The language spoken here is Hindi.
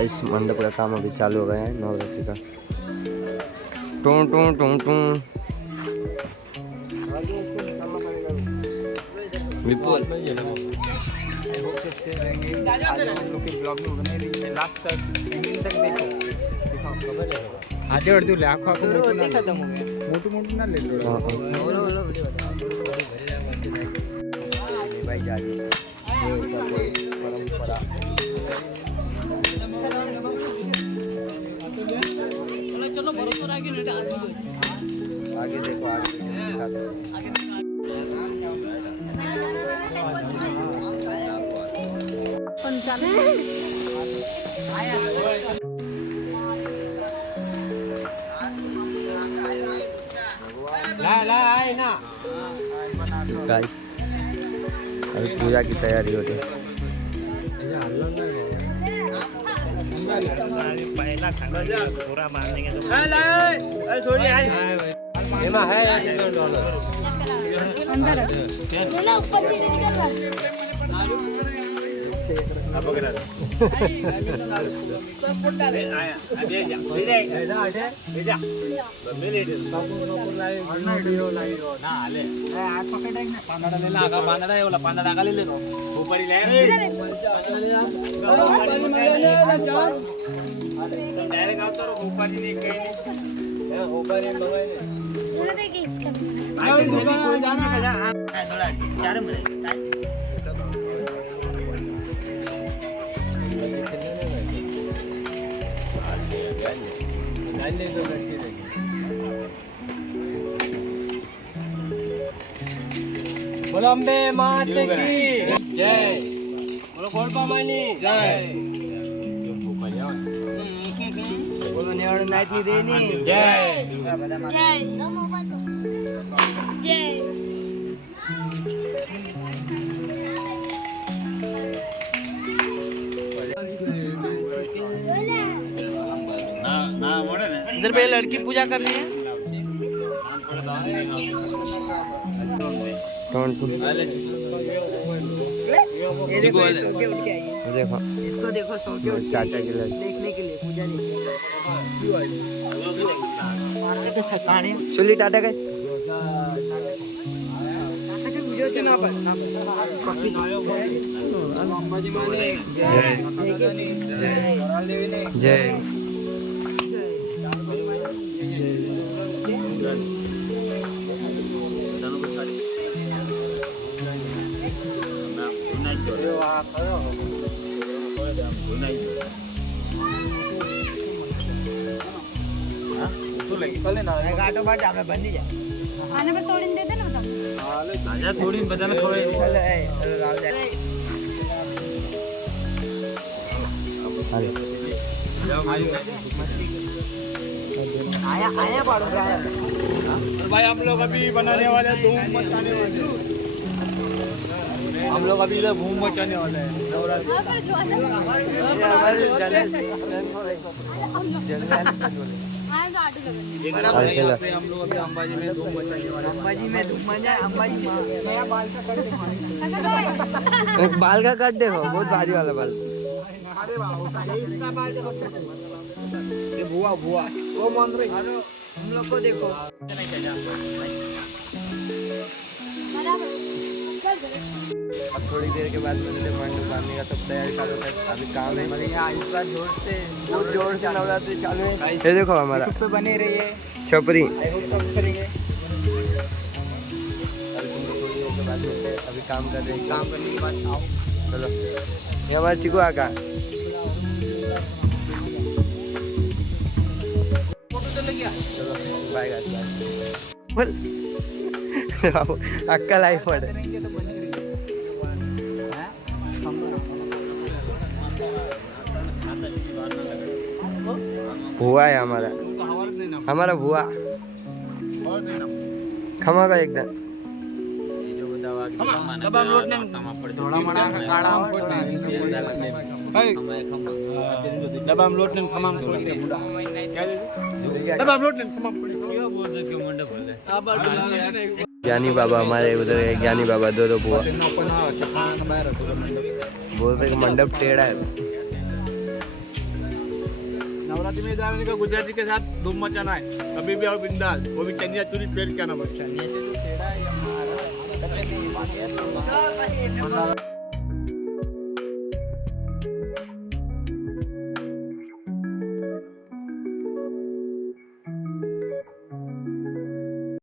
इस मंडप का काम अभी चालू हो गया है नवरात्रि का। टू टू टू टू विपुल आजे अर्धू आखो मोटू मोटू ना ले भाई जागे परंपरा चलो बरोबर आगे देखो आगे गाइस अभी पूजा की तैयारी हो रही है। पूरा मान देंगे तो बोलो अम्बे मात की जय। बोलो गोलपा मानी जय। बोलो नेवाड़ नाइट नी देनी जय। इधर पे लड़की पूजा कर रही है। ये देखो सो के उठ के आई है। देखो इसको देखो सो के उठ चाचा के लिए देखने के लिए पूजा नहीं तो ठकाने चुली टाटा गए जय घाटो बाट આપણે બની જાય આને પર તોડીને દે દે ને બધા હાલે તાજા તોડીને બધાને ખવાય હાલે રાવ જાય હાલે જાઓ ભાઈ आया आया पाड़ो आया और भाई हम लोग अभी बनाने वाले धूम मचाने वाले हम लोग अभी इधर धूम मचाने वाले हैं हम लोग अभी अंबाजी में धूम मचाने वाले अंबाजी में धूम मचा अंबाजी नया बाल का कट बाल का कट देखो बहुत भारी वाला बाल अरे वाह इसका बाल देखो ये बुआ बुआ वो मान रही हम लोग को देखो अब थोड़ी देर के बाद मंडप बांधने का सब तैयारी चालू है अभी काम है यहाँ इस बार बहुत जोर से नवरात्रि चालू है ये देखो हमारा पे बने रही है छपरी सब करेंगे अभी तुम लोग थोड़ी देर के बाद अभी काम कर रहे हैं काम करने के बाद आओ चलो ये हमारा चिकू आका चलो बाय गाइस बोल अक्का लाइफ पड़े भुआ है हमारा भुआ खमा का एकदम ज्ञानी बाबा हमारे उधर है, ज्ञानी बाबा दो बुआ बोलते कि मंडप टेढ़ा है। नवरात्रि में जाने का गुजराती के साथ धूम मचाना है, कभी भी आओ बिंदास, वो भी चनिया चोली पहन के आना बस।